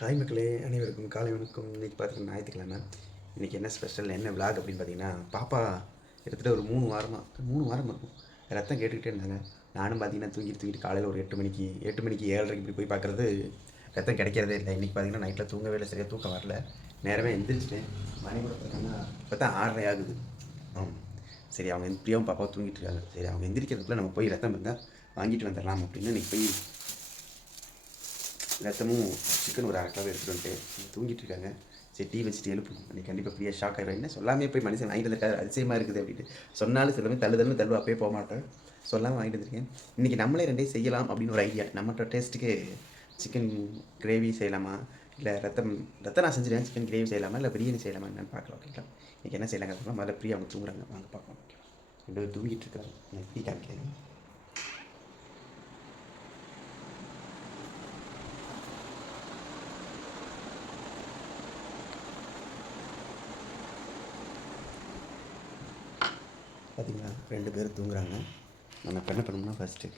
காய் மக்களே அனைவருக்கும் காலை வணக்கம். இன்றைக்கி பார்த்தீங்கன்னா ஞாயிற்றுக்கிழமை. இன்றைக்கி என்ன ஸ்பெஷல் என்ன விளாக் அப்படின்னு பார்த்தீங்கன்னா, பாப்பா எடுத்துகிட்டு ஒரு 3 வாரம் இருக்கும் ரத்தம் கேட்டுக்கிட்டே இருந்தாங்க. நானும் பார்த்தீங்கன்னா தூங்கிட்டு காலையில் ஒரு 8 மணிக்கு 7:30 இப்படி போய் பார்க்குறது ரத்தம் கிடைக்கிறதே இல்லை. இன்றைக்கி பார்த்தீங்கன்னா நைட்டில் தூங்கவே இல்லை, சரியாக தூக்கம் வரல. நேரமே எந்திரிச்சிட்டேன். மணி கூட பார்த்தீங்கன்னா இப்போ தான் 6:30 ஆகுது. சரி, அவங்க பிரியாவும் பாப்பாவும் தூங்கிட்டு இருக்காங்க. சரி, அவங்க எந்திரிக்கிறதுக்குள்ளே நம்ம போய் ரத்தம் இருந்தால் வாங்கிட்டு வந்துடலாம் அப்படின்னு இன்றைக்கி போய் ரத்தமும் சிக்கன் ஒரு 1/2 கிலோ எடுத்துகிட்டு வந்துட்டு தூங்கிட்டு இருக்காங்க. சரி, டீ வச்சுட்டு எழுப்பணும். அன்றைக்கி கண்டிப்பாக ஃப்ரீயாக ஷாக் ஆகிடும். என்ன சொல்லாமே போய் மனுஷன் வாங்கிட்டு வந்துருக்காரு, அதிசயமாக இருக்குது அப்படின்ட்டு. சொன்னாலும் சிலமே தள்ளுவா அப்பயே போக மாட்டேன். சொல்லாமல் வாங்கிட்டு வந்துருக்கேன். இன்றைக்கி நம்மளே ரெண்டே செய்யலாம் அப்படின்னு ஒரு ஐடியா. நம்மளோட டேஸ்ட்டுக்கு சிக்கன் கிரேவி செய்யலாமா, இல்லை ரத்தம் நான் செஞ்சுருவேன். சிக்கன் கிரேவி செய்யலாமா, இல்லை பிரியாணி செய்யலாமா என்னென்னு பார்க்கலாம். ஓகேங்களா? இன்றைக்கி என்ன செய்யலாங்க அப்படின்னா, முதல்ல ஃப்ரீயாக அவங்க தூங்குறாங்க, வாங்க பார்க்கலாம். ஓகே, 2 பேர் தூங்கிட்டு இருக்காங்க. எனக்கு டீ காமிக்கிறேன். பார்த்திங்களா, 2 பேர் தூங்குறாங்க. நம்ம இப்போ என்ன பண்ணோம்னா, ஃபஸ்ட்டு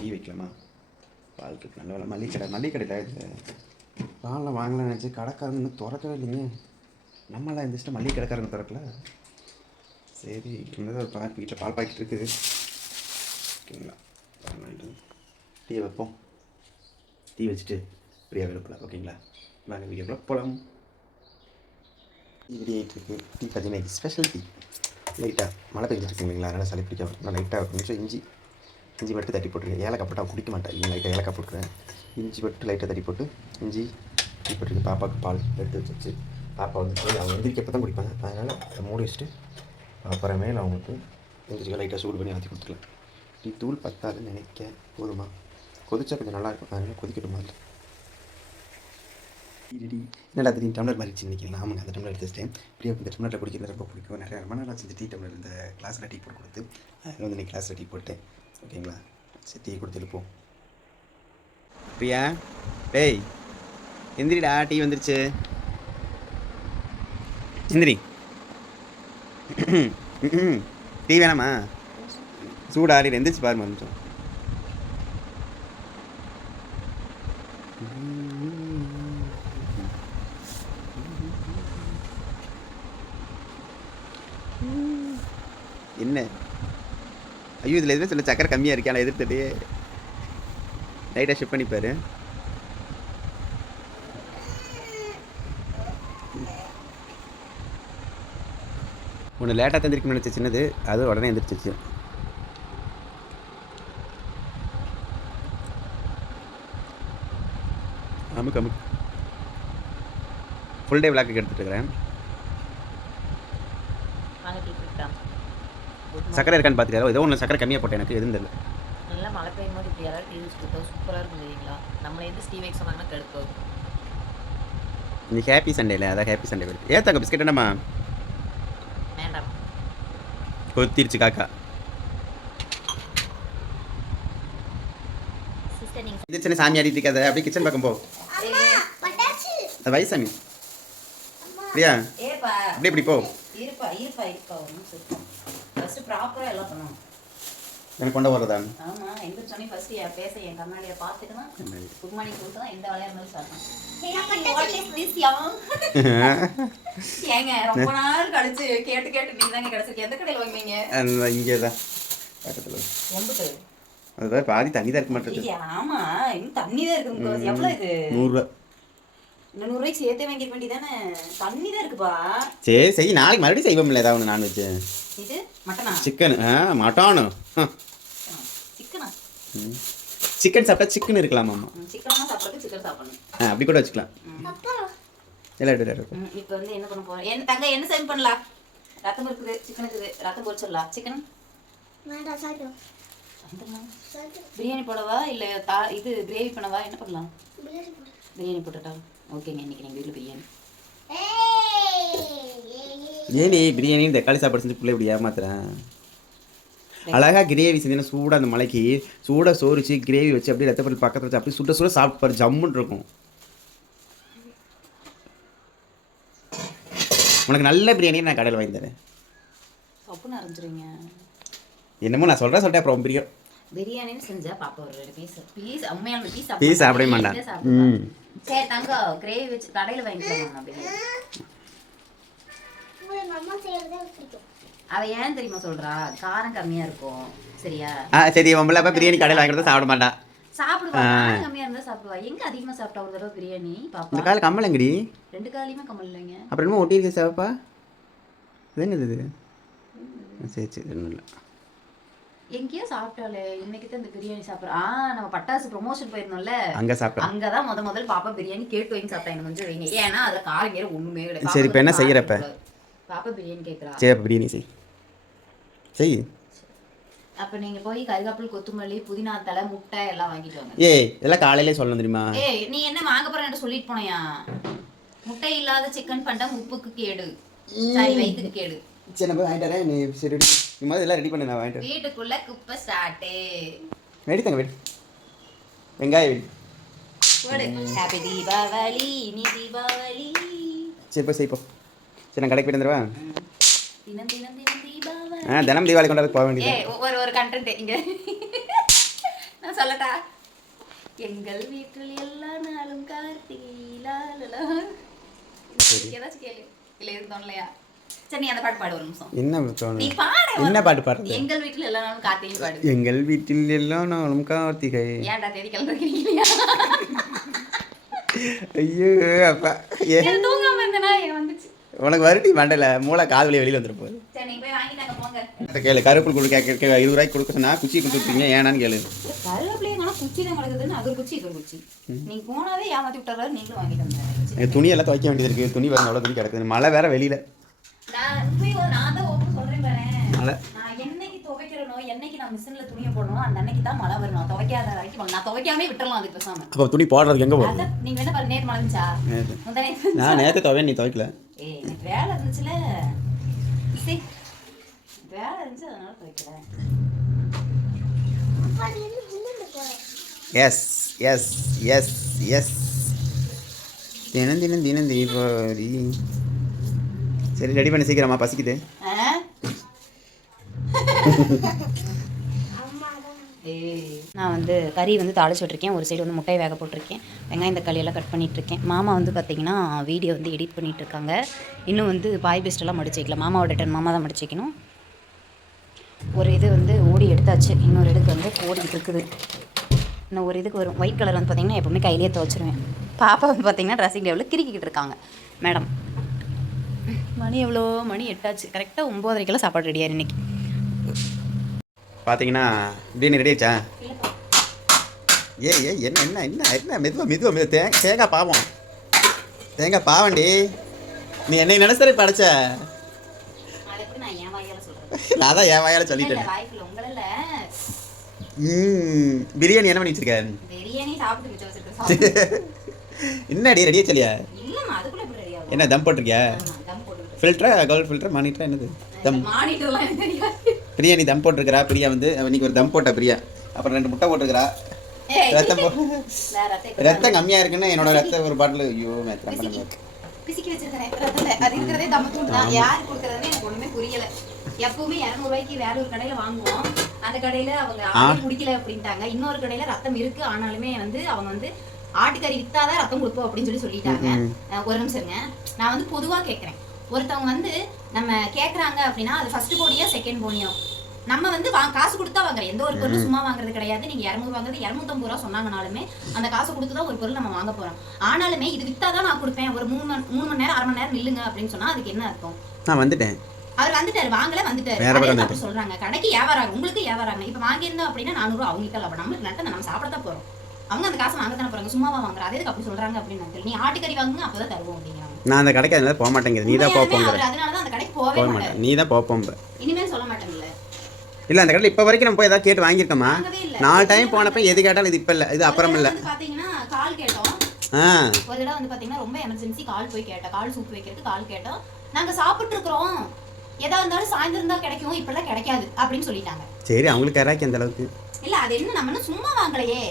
டீ வைக்கலாமா. பால் இருக்கு, நல்ல வேலை மளிகை கடையில் இது பால்லாம் வாங்கலாம்னு நினச்சி கடைக்காரங்க இன்னும் திறக்கவே இல்லைங்க. நம்மளாம் இருந்துச்சுட்டு மளிகை கடைக்காரங்க திறக்கல. சரி, இன்னும் ஒரு வீட்டில் பால் பாக்கெட் இருக்குது. ஓகேங்களா, டீ வைப்போம். டீ வச்சுட்டு ஃப்ரீயாக எழுப்பலாம். ஓகேங்களா, வாங்க வீடியோக்குள்ள போகலாம். டீ ரெடி ஆகிட்டு இருக்குது. டீ பார்த்தீங்கன்னா ஸ்பெஷல் டீ. லைட்டாக மழை பெஞ்சிருக்கு இல்லைங்களா, அதனால் சளி பிடிக்காம நான் லைட்டாக கொஞ்சம் இஞ்சி மட்டும் தட்டி போட்டுருக்கேன். ஏலக்காய் போட்டால் குடிக்க மாட்டேன், லைட்டாக ஏலக்காய் போட்டுருக்கேன். இஞ்சி மட்டும் லைட்டாக தட்டி போட்டு இஞ்சி டீ போட்டுருக்கு. பாப்பாவுக்கு பால் எடுத்து வச்சு பாப்பா வந்து அவங்க எந்திரிக்கப்போ தான் குடிப்பாங்க. அதனால் மூடி வச்சுட்டு அப்புறமேல அவங்களுக்கு எந்திரிக்க லைட்டாக சூடு பண்ணி ஆற்றி கொடுத்துக்கலாம். டீ தூள் பத்தாதுன்னு நினைக்க, போதுமா? கொதிச்சா கொஞ்சம் நல்லாயிருக்கும், அதனால் கொதிக்கட்டும் மாதிரி. ரெடி. என்னடா திடீர்னு டம்ளர் மாறிடுச்சு நினைக்கிறேன். ஆமாங்க, அந்த டம்ளர் எடுத்து வச்சிட்டேன். பிரியா இந்த டம்ளரில் குடிக்கிறது ரொம்ப பிடிக்கும். நிறைய ரொம்ப நாளாக செஞ்சு டீ டம்ளர் இந்த கிளாஸில் டீ போட்டு கொடுத்து அதில் வந்து இன்றைக்கி கிளாஸில் டீ போட்டேன். ஓகேங்களா, சரி டீ கொடுத்து எழுப்போம். பிரியா, டேய் எந்திரிடா, டீ வந்துருச்சு, எந்திரி. டீ வேணாமா? சூடாடி எந்திரிச்சு பாருமா கொஞ்சம். என்ன ஐயோ, இதில் எதுவுமே சொல்ல சக்கரை கம்மியாக இருக்கே. ஆனால் எதிர்த்துட்டு லைட்டாக ஷிஃப்ட் பண்ணிப்பாரு. ஒன்று லேட்டாக தந்திருக்குன்னு நினச்ச சின்னது, அது உடனே எந்திரிச்சிச்சு. அமுக்கு ஃபுல் டே விளாக்கு எடுத்துகிட்டு இருக்கிறேன். சக்கரை இருக்கான்னு பார்த்துக்காரு. ஏதோ ஒன்று சக்கரை கம்மியாக போட்டேன், எனக்கு எதுவும் தெரியல. நல்லா மழை பெய்யும் போது இப்படி யாராவது டீ வச்சு கொடுத்தா சூப்பராக இருக்கும் இல்லைங்களா? நம்மளே எந்த ஸ்டீ வைக்க சொன்னாங்கன்னா கெடுக்கும். இன்னைக்கு ஹாப்பி சண்டேல, அதான் ஹாப்பி சண்டே வருது. ஏத்தாங்க பிஸ்கெட் என்னம்மா? வேண்டாம், கொத்திருச்சு காக்கா. இது சின்ன சாமி ஆடிட்டு இருக்காத, அப்படியே கிச்சன் பக்கம் போ. அது வயசாமி பிரியா, அப்படியே இப்படி போ. ப்ராப்பரா எல்லாம் பண்ணணும். எனக்கு கொண்டு வரதா? ஆமா, எங்க சொன்னி ஃபர்ஸ்ட் என் பேச என் கண்ணாடியை பார்த்துட்டு தான் குட் மார்னிங் கொடுத்து தான் எந்த வேலையா இருந்தாலும் ஸ்டார்ட் ஏங்க ரொம்ப நாள் கழிச்சு கேட்டு நீங்க தாங்க கிடைச்சிருக்கு. எந்த கடையில் வாங்குவீங்க? இங்கே தான் பக்கத்தில். எம்புட்டு? அதுதான் பாதி தண்ணி தான் இருக்க மாட்டேங்குது. ஆமா, இன்னும் தண்ணி தான் இருக்கு. எவ்வளோ இது? 100 ரூபா. இந்த 100 ரூபாய்க்கு சேர்த்தே வாங்கிக்க வேண்டியதானே. தண்ணி தான் இருக்குப்பா. சரி செய், நாளைக்கு மறுபடியும் செய்வோம்ல ஏதாவது ஒன்று நான்வெஜ். இது மட்டனா? சிக்கன். மட்டானு சிக்கனா? சிக்கன் சாப்பிட்டா சிக்கன் இருக்கலாமா? சிக்கனா சாப்பிட்றது சிக்கன் சாப்பிடணும். அப்படி கூட வச்சுக்கலாம். எல்லாம் இப்போ வந்து என்ன பண்ண போறோம்? என்ன தங்க என்ன சேவ் பண்ணலாம்? ரத்தம் இருக்குது, சிக்கன் இருக்குது, ரத்தம் பொரிச்சிடலாம். சிக்கன் பிரியாணி போடவா இல்லை இது கிரேவி பண்ணவா? என்ன பண்ணலாம்? பிரியாணி போட்டுட்டா ஓகேங்க. இன்னைக்கு எங்கள் வீட்டில் பிரியாணி. ஏனே பிரியாணி தக்காளி சாப்பாடு செஞ்சு பிள்ளை இப்படி ஏமாத்துறேன். அழகாக கிரேவி செஞ்சேன்னா சூடாக அந்த மலைக்கு சூடாக சோறிச்சு கிரேவி வச்சு அப்படியே ரத்தப்பொருள் பக்கத்தில் வச்சு அப்படி சுட சாப்பிட்டு பாரு, ஜம்முன்னு இருக்கும். உனக்கு நல்ல பிரியாணி நான் கடையில் வாங்கி தரேன். சப்புன்னு அரைஞ்சிருங்க. என்னமோ நான் சொல்லிட்டேன் அப்புறம் பிரியம் பிரியாணின்னு செஞ்சா பாப்பா ஒரு 2 பீஸ் உண்மையான பீஸ் சாப்பிடவே மாட்டான். சரி தங்கம் கிரேவி வச்சு கடையில் வாங்கிக்கலாம் பிரியாணி. அவ ஏன் தெரியுமா சொல்றா, காரம் கம்மியா இருக்கும் சரியா. சரி உங்களை அப்ப பிரியாணி கடையில் வாங்கிட்டு சாப்பிட மாட்டா. சாப்பிடுவா, காரம் கம்மியா இருந்தா சாப்பிடுவா. எங்க அதிகமா சாப்பிட்டா ஒரு தடவை பிரியாணி பாப்பா. இந்த கால கம்மலங்கடி 2 காலையுமே கம்மல் இல்லைங்க. அப்புறம் என்னமோ ஒட்டி இருக்கு சாப்பா. என்னது இது? சரி சரி ஒன்றும் இல்லை. எங்கேயோ சாப்பிட்டாலே இன்னைக்கு தான் இந்த பிரியாணி சாப்பிட்றோம். நம்ம பட்டாசு ப்ரொமோஷன் போயிருந்தோம்ல, அங்கே சாப்பிட்டோம். அங்கே தான் முதல் பாப்பா பிரியாணி கேட்டு வாங்கி சாப்பிட்டா. எனக்கு கொஞ்சம் வைங்க, ஏன்னா அதில் காரம் வேறு ஒன்றுமே கிடையாது. சரி இப்போ என்ன செய்கிறப்ப? பாப்பா பிரியாணி கேட்குறா. சரி அப்போ பிரியாணி செய். அப்போ நீங்கள் போய் கருவேப்பிலை, கொத்தமல்லி, புதினா தலை, முட்டை எல்லாம் வாங்கிட்டு வாங்க. ஏய் இதெல்லாம் காலையிலே சொல்லணும் தெரியுமா? நீ என்ன வாங்க போறேன்னு சொல்லிட்டு போனையா? முட்டை இல்லாத சிக்கன் பண்ண உப்புக்கு கேடு, சரி வயிற்றுக்கு கேடு. சரி நான் போய் வாங்கிட்டு வரேன். நீ சரி நீ மாதிரி எல்லாம் ரெடி பண்ணி நான் வாங்கிட்டு வரேன். வீட்டுக்குள்ள குப்பை ஸ்டார்ட்டு. வெடி தாங்க வெடி, வெங்காயம் வெடி. ஹாப்பி தீபாவளி, இனி தீபாவளி. சரி போய் செய்ப்போம். சரி நான் கடைக்கு போயிட்டு வந்துடுவேன். தினம் தினம் தினம் தீபாவளி. தினம் தீபாவளி கொண்டாட போக வேண்டியது. ஒரு கண்டென்ட் இங்க நான் சொல்லட்டா? எங்கள் வீட்டில் எல்லா நாளும் கார்த்திகை. ஏதாச்சும் கேளு. இல்லை இருந்தோம் இல்லையா? சரி நீ அந்த பாட்டு பாடு ஒரு நிமிஷம். நீ பாடு. என்ன பாட்டு பாடுறது? எங்கள் வீட்டில் எல்லா நாளும் கார்த்திகை பாடு. எங்கள் வீட்டில் எல்லா நாளும் கார்த்திகை. ஏன்டா தேதி கிளம்புறீங்க? ஐயோ அப்பா தூங்காம இருந்தனா வந்துச்சு. உனக்கு வருட்டி மண்டல மூளை காது வலி வெளியில் வந்துட்டு போகுது. சரி நீ போய் வாங்கிட்டாங்க போங்க. கேளு கருவேப்பிலை கொடுக்க 20 ரூபாய்க்கு கொடுக்க சொன்னா குச்சி கொடுத்துருக்கீங்க ஏனான்னு கேளு. கருவேப்பிலையே ஆனால் குச்சி தான் கிடக்குதுன்னு அது ஒரு குச்சி இது ஒரு குச்சி. நீ போனாவே ஏமாற்றி விட்டாரு. நீங்களும் வாங்கிட்டு வந்தேன். துணி எல்லாம் துவைக்க வேண்டியது இருக்குது. துணி பாருங்க அவ்வளோ துணி கிடக்குது. மழை வேற வெளியில். நான் தான் ஓப்பன் சொல்கிறேன் பாரு. மழை நான் என்னைக்கு துவைக்கிறனோ, என்னைக்கு நான் மிஷினில் துணியை போடணும், அந்த அன்னைக்கு தான் மழை வரும். நான் துவைக்காத வரைக்கும் நான் துவைக்காமே விட்டுறலாம். அதுக்கு பேசாமல் அப்போ துணி போடுறதுக்கு எங்கே போகும்? நீங்க என்ன பாரு, நேற்று மழைச்சா? நான் நேற்று துவையன் நீ துவைக்கல. எனக்கு வேலை இருந்துச்சுல. சரி வேலை இருந்துச்சு அதனால துவைக்கிறேன். எஸ் எஸ் எஸ் எஸ் தினம் தினம் தினம் தீபாவளி. சரி ரெடி பண்ணி சீக்கிரமா பசிக்குது. நான் வந்து கறி வந்து தாளிச்சு விட்டுருக்கேன். ஒரு சைடு வந்து முட்டையை வேக போட்டிருக்கேன். வெங்காயம் தக்காளி எல்லாம் கட் பண்ணிகிட்ருக்கேன். மாமா வந்து பார்த்திங்கன்னா வீடியோ வந்து எடிட் பண்ணிகிட்ருக்காங்க. இன்னும் வந்து பாய் பெஸ்ட்டெல்லாம் மடிச்சு வைக்கல. மாமாவோட டன் மாமா தான் மடிச்சு வைக்கணும். ஒரு இது வந்து ஓடி எடுத்தாச்சு. இன்னொரு இதுக்கு வந்து ஓடிக்கிட்டு இருக்குது. இன்னும் ஒரு இதுக்கு வரும். ஒயிட் கலர் வந்து பார்த்திங்கன்னா எப்போவுமே கையிலேயே துவச்சிருவேன். பாப்பா வந்து பார்த்திங்கன்னா ட்ரெஸ்ஸிங் டேபிளில் கிறுக்கிக்கிட்டு இருக்காங்க மேடம். மணி எவ்வளோ? மணி 8 ஆச்சு. கரெக்டாக 9:30 சாப்பாடு ரெடியாக இன்னைக்கு. பார்த்தீங்கன்னா பிரியாணி ரெடி ஆச்சா? என்ன என்ன என்ன என்ன மெதுவாக தேங்காய் பாவம். தேங்காய் பாவண்டி. நீ என்னை நினைச்சே படைச்ச. நான் தான் என் வாயால் சொல்லிட்டேன். பிரியாணி என்ன பண்ணி வச்சிருக்க? என்னடி ரெடியா சொல்லியா? என்ன தம் போட்டிருக்கியா? ஃபில்டரா கோல்ட் ஃபில்டர் மானிட்டரா என்னது? தம் பிரியாணி தம் போட்டிருக்கிறா. பிரியா வந்து இன்னைக்கு ஒரு தம் போட்டா பிரியா. அப்புறம் 2 முட்டை போட்டிருக்கிறா. ரத்தம் கம்மியாக இருக்குன்னு என்னோட ரத்தம் ஒரு பாட்டில். ஐயோ மேத்தான் பண்ண பிசிக்கி வச்சிருக்கிறேன் ரத்தத்தை. அது இருக்கிறதே தம்மத்தூள் தான். யார் கொடுக்குறதுன்னு எனக்கு ஒன்றுமே புரியலை. எப்பவுமே 200 ரூபாய்க்கு வேற ஒரு கடையில் வாங்குவோம். அந்த கடையில் அவங்க குடிக்கல அப்படின்ட்டாங்க. இன்னொரு கடையில் ரத்தம் இருக்கு ஆனாலுமே வந்து அவங்க வந்து ஆட்டுக்கறி வித்தாதான் ரத்தம் கொடுப்போம் அப்படின்னு சொல்லிட்டாங்க. ஒரு நிமிஷம் இருங்க. நான் வந்து பொதுவாக கேட்குறேன். ஒருத்தவங்க வந்து நம்ம கேட்குறாங்க அப்படின்னா அது ஃபர்ஸ்ட் போனியோ செகண்ட் போனியோ நம்ம வந்து காசு கொடுத்தா வாங்குறோம். எந்த ஒரு பொருளும் சும்மா வாங்குறது கிடையாது. நீங்கள் 200 வாங்குறது 250 ரூபா சொன்னாங்கனாலுமே அந்த காசு கொடுத்து தான் ஒரு பொருள் நம்ம வாங்க போகிறோம். ஆனாலுமே இது வித்தாதான் நான் கொடுப்பேன். ஒரு 3 மணி நேரம் 1/2 மணி நேரம் நில்லுங்க அப்படின்னு சொன்னால் அதுக்கு என்ன அர்த்தம்? நான் வந்துட்டேன். அவர் வந்துட்டாரு, வாங்கல வந்துட்டாரு அப்படி சொல்றாங்க. கடைக்கு வியாபாரம் உங்களுக்கு வியாபாரம். இப்போ வாங்கியிருந்தோம் அப்படின்னா 400 ரூபா அவங்களுக்கு அப்போ நம்மளுக்கு நட்டை நம்ம சாப்பிடத்தான் போகிறோம். அவங்க அந்த காசை வாங்க தானே போகிறாங்க. சும்மாவா வாங்குறாங்க? அதே அப்படி சொல்கிறாங்க அப்படின்னு. நீ ஆட்டுக்கறி வாங்குங்க அப்போ தான் தருவோம் அப்படிங்கிறாங்க. நான் அந்த கடைக்கு அதனால போக மாட்டேங்குது. நீ தான் போப்போம். அதனால தான் அந்த கடைக்கு போகவே மாட்டேன். நீ தான் போப்போம். இனிமேல் சொல்ல மாட்டேங்கல. இல்லை அந்த கடையில் இப்போ வரைக்கும் நம்ம போய் ஏதாவது கேட்டு வாங்கியிருக்கோமா? 4 டைம் போனப்போ எது கேட்டாலும் இது இப்போ இல்லை, இது அப்புறம் இல்லை. பார்த்தீங்கன்னா கால் கேட்டோம். ஒரு தடவை வந்து பார்த்தீங்கன்னா ரொம்ப எமர்ஜென்சி கால் போய் கேட்டோம். கால் சூப் வைக்கிறதுக்கு கால் கேட்டோம். நாங்கள் சாப்பிட்டு இருக்கிறோம், எதா இருந்தாலும் சாயந்தரம் தான் கிடைக்கும், இப்பெல்லாம் கிடைக்காது அப்படின்னு சொல்லிட்டாங்க. சரி அவங்களுக்கு யாராக்கி அந்த அளவுக்கு இல்லை. அது என்ன நம்ம சும்மா வாங்கலையே.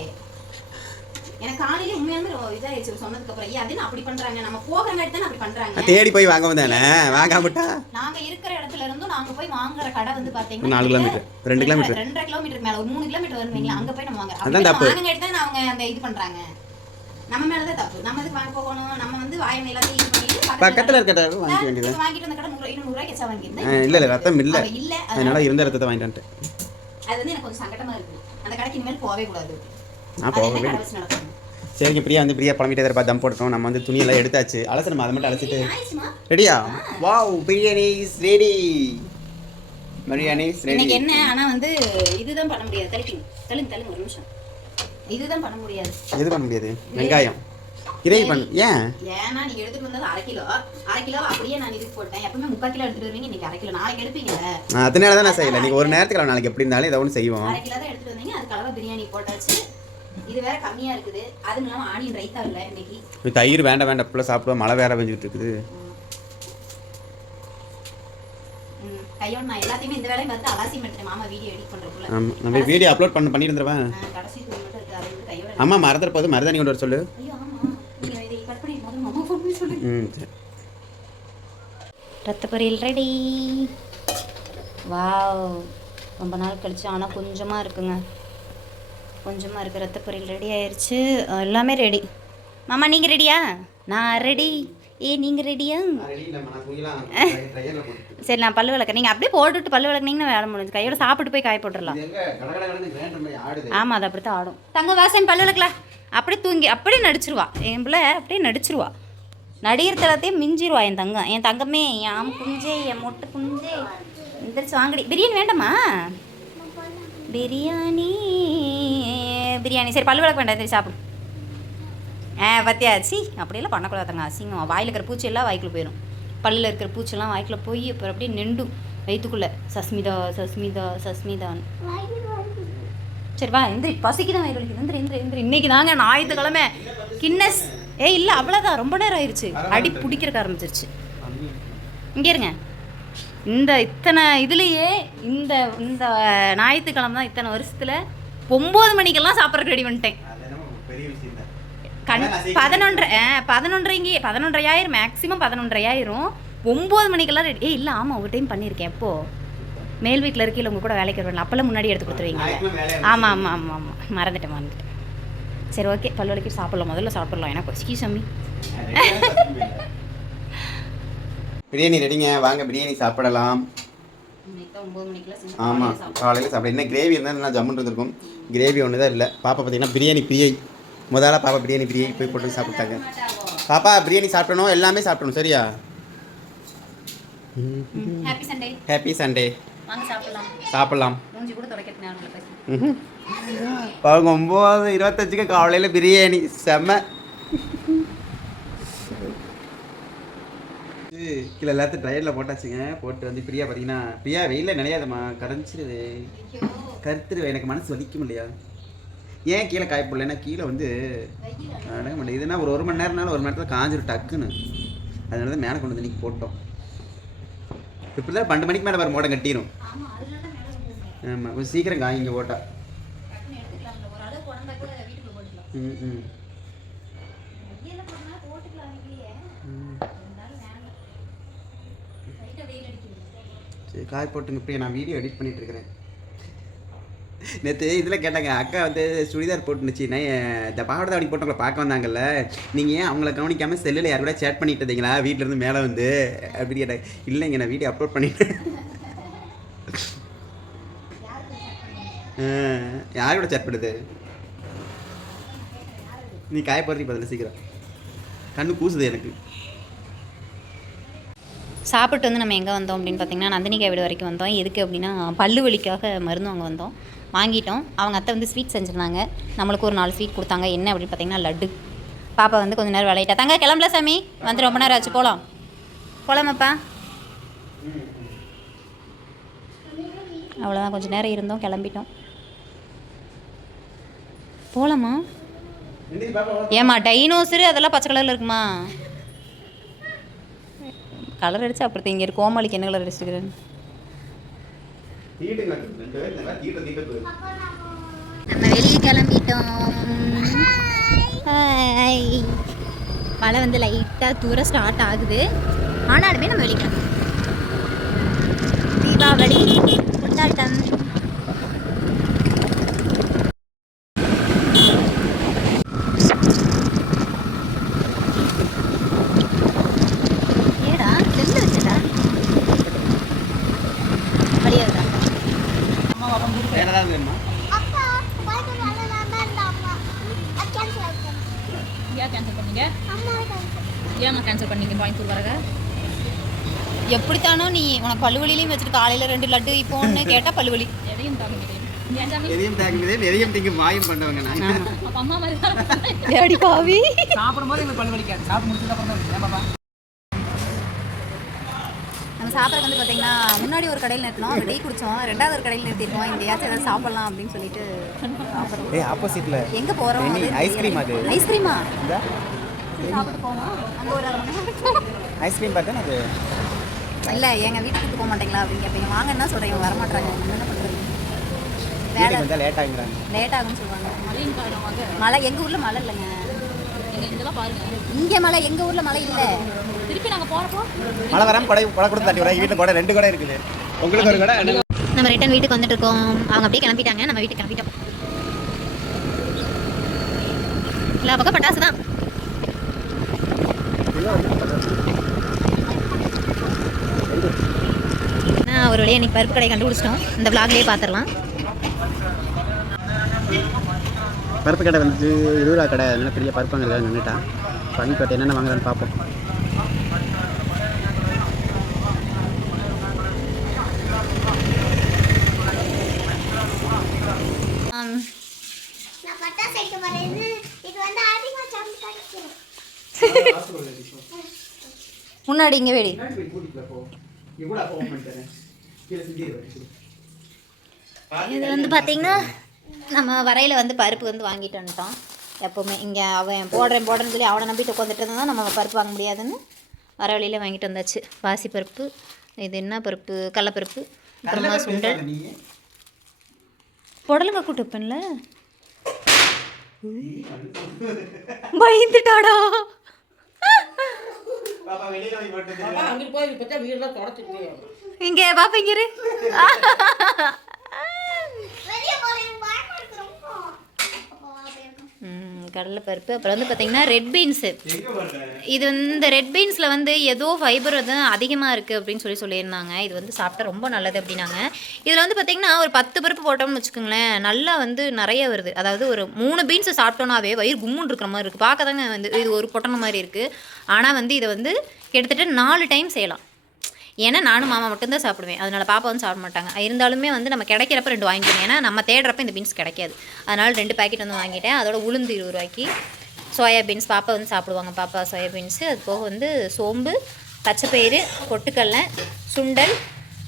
எனக்கு காலையில உண்மையாலுமே இதாயிடுச்சு சொன்னதுக்கு அப்புறம் அது அப்படி பண்றாங்க, நம்ம போகிறங்காட்டி தான் அப்படி பண்றாங்க. தேடி போய் வாங்கவும் தானே, வாங்காமட்டா நாங்க இருக்கிற இடத்துல இருந்தும் நாங்க போய் வாங்குற கடை வந்து பாத்தீங்கன்னா 4 கிலோமீட்டர் 2 கிலோமீட்டர் 2.5 கிலோமீட்டர் மேல ஒரு 3 கிலோமீட்டர் வருவீங்களா, அங்க போய் நம்ம அதான் தப்பு. வாங்குங்காட்டி தான் அவங்க அந்த இது பண்றாங்க. நம்ம மேலதான் தப்பு. நம்ம எதுக்கு வாங்க போகணும்? நம்ம வந்து வாயம் எல்லாத்தையும் இது பண்ணிட்டு பக்கத்துல இருக்க கடை வாங்கிக்க வேண்டியது. வாங்கிட்டு அந்த கடை 200 ரூபாய்க்கு எச்சா வாங்கியிருந்தேன். இல்ல ரத்தம் இல்ல, இல்ல அதனால இருந்த ரத்தத்தை வாங்கிட்டு வந்துட்டேன். அது வந்து எனக்கு கொஞ்சம் சங்கடமா இருக்கு. அந்த கடைக்கு இனிமேல் போகவே கூடாது. நான் போகவே நடக்கும். சரிங்க பிரியா வந்து பிரியா புலம்பிட்டே இருப்பா, தம் போட்டோம். நம்ம வந்து துணியெல்லாம் எடுத்தாச்சு, அலசணுமா, அதை மட்டும் அலசிட்டு ஆயிடுச்சுமா. ரெடியா? Wow, biryani is ready. Biryani is ready. இன்னைக்கு என்ன ஆனா வந்து இதுதான் பண்ண முடியாது. தள்ளுங்க ஒரு நிமிஷம். இதுதான் பண்ண முடியாது. எது பண்ண முடியாது? வெங்காயம் இதே பண்ணு. ஏன்னா நீங்க எடுத்துட்டு வந்தது 1/2 கிலோ அப்படியே நான் இதுக்கு போட்டேன். எப்பவுமே 3/4 கிலோ எடுத்துட்டு வருவீங்க, இன்னைக்கு 1/2 கிலோ. நாளைக்கு எடுப்பீங்கல்ல, அதனால தான் நான் செய்யல. நீங்க ஒரு நேரத்துக்கு நாளைக்கு எப்படி இருந்தாலும் இதை ஒன்று செய்வோம். 1/2 கிலோ தான் எடுத்துட்டு வந்தீங்க. அது கலவை பிரியாணி போட்டாச்சு. இது வேற கம்மியா இருக்குது. அதுவும் இல்லாம ஆனியன் ரைத்தா இல்ல இன்னைக்கு. தயிர் வேண்டாம் பிள்ளை சாப்பிடுவோம், மழை வேற பெஞ்சிட்டு இருக்குது. கையோட நான் எல்லாத்தையுமே இந்த வேலையும் பார்த்து அலாசி பண்ணிட்டேன். மாமா வீடியோ எடிட் பண்றதுக்குள்ள. ஆமா, நம்ம வீடியோ அப்லோட் பண்ணிருந்துருவேன். கடைசி துணி மட்டும் இருக்கு, அதை வந்து கையோட. அம்மா மறந்துற போது மருதாணி கொண்டு வர சொல்லு. ஐயோ ஆமா, நீங்க இதை கட் பண்ணி முதல்ல மாமா ஃபோன் பண்ணி சொல்லு. சரி. ரத்த பொரியல் ரெடி. வாவ், ரொம்ப நாள் கழிச்சு. ஆனால் கொஞ்சமாக இருக்குங்க, கொஞ்சமாக இருக்குது. ரத்த பொரியல் ரெடி ஆயிடுச்சு, எல்லாமே ரெடி. மாமா நீங்கள் ரெடியா? நான் ரெடி. நீங்கள் ரெடியா? சரி, நான் பல்லு விளக்க. நீங்கள் அப்படியே போட்டுட்டு பல்லு விளக்குனீங்கன்னா வேலை முடிஞ்சு. கையோட சாப்பிட்டு போய் காய போட்டுடலாம். ஆமாம், அது அப்படி தான் ஆடும். தங்க வாசன் பல்லு விளக்கலாம். அப்படியே தூங்கி அப்படியே நடிச்சிருவா என் பிள்ளை, அப்படியே நடிச்சிருவா. நடிகர் தளத்தையும் மிஞ்சிருவா என் தங்கம். என் தங்கமே, என் ஆம் குஞ்சே, என் மொட்டை குஞ்சே, எந்திரிச்சு வாங்கடி. பிரியாணி வேண்டாமா? பிரியாணி சரி, பல்லு விளக்க வேண்டாம், சரி சாப்பிடு. பத்தியாச்சு. அப்படியெல்லாம் பண்ணக்கூடாதுங்க, அசிங்கம். வாயில் இருக்கிற பூச்சியெல்லாம் வாய்க்குள்ளே போயிடும். பல்லில் இருக்கிற பூச்செல்லாம் வாய்க்குள்ளே போய் அப்புறம் அப்படியே நெண்டும் வயிற்றுக்குள்ளே. சஸ்மிதான்னு. சரி வா, எந்திரி, பசிக்கு தான் வயிறு. எந்திரி. இன்னைக்கு தாங்க ஞாயிற்றுக்கிழமை. கின்னஸ் இல்லை, அவ்வளோதான். ரொம்ப நேரம் ஆயிடுச்சு. அடி பிடிக்கிறக்க ஆரம்பிச்சிருச்சு. இங்கே இருங்க. இத்தனை இதுலேயே இந்த ஞாயிற்றுக்கிழமை தான் இத்தனை வருஷத்தில் 9 மணிக்கெல்லாம் சாப்பிட்றதுக்கு ரெடி பண்ணிட்டேன். 11:30 ஆயிரம், மேக்ஸிமம் 11:30 ஆயிரும். 9 மணிக்கெல்லாம் ரெடி. இல்லை ஆமாம், ஒரு டைம் பண்ணியிருக்கேன். எப்போது மேல் வீட்டில் இருக்கையில் உங்கள் கூட வேலைக்கு வருவேன், அப்போல்லாம் முன்னாடி எடுத்து கொடுத்துருவீங்க. ஆமாம், மறந்துட்டேன். சரி ஓகே, பல்லு வலிக்கு சாப்பிட்லாம். முதல்ல சாப்பிட்லாம், எனக்கு பசிக்கி சாமி. பிரியாணி ரெடிங்க, வாங்க பிரியாணி சாப்பிடலாம். ஆமாம், காலையில் சாப்பிட. என்ன கிரேவி இருந்தால் நல்லா ஜம்முன்னு இருந்திருக்கும். கிரேவி ஒன்று தான் இல்லை. பாப்பா பார்த்தீங்கன்னா பிரியாணி பிரியை. முதல்ல பாப்பா பிரியாணி பிரியை போய் போட்டு சாப்பிட்டாங்க. பாப்பா பிரியாணி சாப்பிடணும், எல்லாமே சாப்பிடணும், சரியா? Happy Sunday. சாப்பிடலாம். அவங்க 9:25 காலையில் பிரியாணி செம்ம. கீழே எல்லாத்தையும் ட்ரையரில் போட்டாச்சுங்க. போட்டு வந்து பிரியா பார்த்தீங்கன்னா, பிரியா வெயிலில் நினையாதம்மா, கரைஞ்சிருது, கருத்துருவேன். எனக்கு மனசு வலிக்கும் இல்லையா? ஏன் கீழே காய போடலன்னா கீழே வந்து அடங்க மாட்டேன். இதுனா ஒரு 1 மணி நேரம்னாலும் 1 மணி நேரத்தில் காஞ்சிரும் டக்குன்னு. அதனால தான் மேலே கொண்டு வந்து இன்றைக்கி போட்டோம். இப்படி தான் 12 மணிக்கு மேலே வர மோடம் கட்டிடும். ஆமாம், கொஞ்சம் சீக்கிரம் காய் இங்கே போட்டா. சரி, காய் போட்டுங்க. இப்போ நான் வீடியோ எடிட் பண்ணிட்டு இருக்கிறேன். நேற்று இதில் கேட்டாங்க, அக்கா வந்து சுடிதார் போட்டுருந்துச்சு, நான் இந்த பாவடை போட்டவங்களை பார்க்க வந்தாங்கல்ல, நீங்கள் ஏன் அவங்கள கவனிக்காமல் செல்லில் யார் கூட சேட் பண்ணிட்டு இருந்தீங்களா வீட்டிலேருந்து மேலே வந்து அப்படி கேட்டாங்க. இல்லைங்க, நான் வீடியோ அப்லோட் பண்ணிட்டேன். யார் கூட சேட் பண்ணுது? நீ காய போடுறீங்க பதில் சீக்கிரம், கண்ணு கூசுது எனக்கு. சாப்பிட்டு வந்து நம்ம எங்கே வந்தோம் அப்படின்னு பார்த்தீங்கன்னா, நந்தினிகா வீடு வரைக்கும் வந்தோம். எதுக்கு அப்படின்னா, பல்லு வலிக்காக மருந்து அங்கே வந்தோம், வாங்கிட்டோம். அவங்க அத்தை வந்து ஸ்வீட் செஞ்சுருந்தாங்க, நம்மளுக்கு ஒரு 4 ஸ்வீட் கொடுத்தாங்க. என்ன அப்படின்னு பார்த்தீங்கன்னா லட்டு. பாப்பா வந்து கொஞ்சம் நேரம் விளையாட்டா. தங்க கிளம்பல சாமி, வந்து ரொம்ப நேரம் ஆச்சு, போகலாமாப்பா? அவ்வளோதான், கொஞ்சம் நேரம் இருந்தோம், கிளம்பிட்டோம். போகலாமா? ஏம்மா டைனோசரு அதெல்லாம் பச்சை கலரில் இருக்குமா? கலர் அடிச்சு அப்படி இங்கே இருக்கு. கோமாளிக்கு என்ன கலர் அடிச்சுக்கிறேன்? நம்ம வெளியே கிளம்பிட்டோம். மழை வந்து லைட்டாக தூர ஸ்டார்ட் ஆகுது. ஆனாலுமே நம்ம வெளிக்கலாம். தீபாவளி கொண்டாட்டம். ஏடா செல்லு வச்சடா வழியாதா வேறு ஏதாவது வேணுமா? கேன்சல் பண்ணீங்க? ஏமா கேன்சல் பண்ணீங்க? கோயம்புத்தூர் வரக எப்படித்தானோ நீ உனக்கு பல்லுவலிலையும் வச்சுட்டு காலையில் 2 லட்டு இப்போ ஒன்று கேட்டால் பல்லுவலி எதையும் எதையும் திங்க மாயம் பண்ணுவாங்க. நான் அம்மா மாதிரி ஏடி பாவி சாப்பிடும்போது எனக்கு பல்லு வலிக்காது. சாப்பிட்டு முடிச்சதுக்கு அப்புறம் தான் ஏன் பாப்பா? நம்ம சாப்பிட்றது வந்து பார்த்தீங்கன்னா முன்னாடி ஒரு கடையில் நிறுத்தினோம், டீ குடித்தோம். 2வது ஒரு கடையில் நிறுத்திருக்கோம். எங்கேயாச்சும் ஏதாவது சாப்பிட்லாம் அப்படின்னு சொல்லிட்டு சாப்பிட்றோம். ஏய் ஆப்போசிட்ல எங்கே போகிறோம்? ஐஸ்கிரீம். அது ஐஸ்கிரீமா? இந்த சாப்பிட்டு போவோம். அங்கே ஒரு 1/2 மணி நேரம் ஐஸ்கிரீம் பார்த்தா அது இல்லை எங்கள் வீட்டுக்கு போக மாட்டீங்களா அப்படின்னு கேட்பீங்க. வாங்கன்னா சொல்கிறீங்க, வரமாட்டாங்க. என்ன பண்ணுறது? வேலை கொஞ்சம் லேட் ஆகுறாங்க. லேட் ஆகும்னு சொல்லுவாங்க. மழை எங்கள் ஊரில் மழை இல்லைங்க. இதெல்லாம் பாருங்க, இங்கே மழை, எங்கள் ஊரில் மழை இல்லை. திருப்பி நாங்கள் போகிறப்போ மழை வராமல் கொடை கொடுத்து தட்டி வர. வீட்டில் கொடை 2 கொடை இருக்குது. உங்களுக்கு ஒரு கொடை. நம்ம ரிட்டன் வீட்டுக்கு வந்துட்டு இருக்கோம். அவங்க அப்படியே கிளம்பிட்டாங்க, நம்ம வீட்டுக்கு கிளம்பிட்டோம். எல்லா பக்கம் பட்டாசு தான். ஒரு வழியாக இன்னைக்கு பருப்பு கடை கண்டுபிடிச்சிட்டோம். இந்த vlogலயே பார்த்துடலாம். பருப்பு கடை வந்து 20 ரூபா கடை. அதனால பெரிய பருப்பு வாங்குறதுக்காக நின்றுட்டான். பண்ணி கட்டு என்னென்ன வாங்குறான்னு பார்ப்போம். முன்னாடி இங்கே வேடி இது வந்து பார்த்தீங்கன்னா நம்ம வரையில் வந்து பருப்பு வந்து வாங்கிட்டு வந்துட்டோம். எப்போவுமே இங்கே அவன் போடுறேன்னு சொல்லி அவனை நம்பிட்டு உட்காந்துட்டு இருந்தால் நம்ம பருப்பு வாங்க முடியாதுன்னு வர வழியில் வாங்கிட்டு வந்தாச்சு. பாசி பருப்பு, இது என்ன பருப்பு? கடலைப்பருப்பு, அப்புறமா சுண்டல், புடலங்க கூட்டு வைப்பேன்ல. பயந்துட்டாடா. இங்கே பாப்பா இங்க இரு. கடலைப்பருப்பு, அப்புறம் வந்து பார்த்தீங்கன்னா ரெட் பீன்ஸு. இது வந்து இந்த ரெட் பீன்ஸில் வந்து ஏதோ ஃபைபர் வந்து அதிகமாக இருக்குது அப்படின்னு சொல்லியிருந்தாங்க. இது வந்து சாப்பிட்டா ரொம்ப நல்லது அப்படின்னாங்க. இதில் வந்து பார்த்திங்கன்னா ஒரு 10 பருப்பு போட்டோம்னு வச்சுக்கோங்களேன், நல்லா வந்து நிறைய வருது. அதாவது ஒரு 3 பீன்ஸை சாப்பிட்டோன்னாவே வயிறு கும்முன்னு இருக்கிற மாதிரி இருக்குது. பார்க்க தாங்க வந்து இது ஒரு பொட்டணம் மாதிரி இருக்குது. ஆனால் வந்து இதை வந்து கிட்டத்தட்ட 4 டைம் செய்யலாம். ஏன்னா நானும் மாமா மட்டும்தான் சாப்பிடுவேன், அதனால் பாப்பா வந்து சாப்பிட மாட்டாங்க. இருந்தாலுமே வந்து நம்ம கிடைக்கிறப்ப 2 வாங்கிக்கணும். ஏன்னா நம்ம தேடுறப்ப இந்த பீன்ஸ் கிடைக்காது. அதனால் 2 பேக்கெட் வந்து வாங்கிட்டேன். அதோட உளுந்து 20 ரூபாய்க்கு. சோயா பீன்ஸ் பாப்பா வந்து சாப்பிடுவாங்க. பாப்பா சோயா பீன்ஸு. அது போக வந்து சோம்பு, பச்சைப்பயிறு, பொட்டுக்கடலை, சுண்டல்,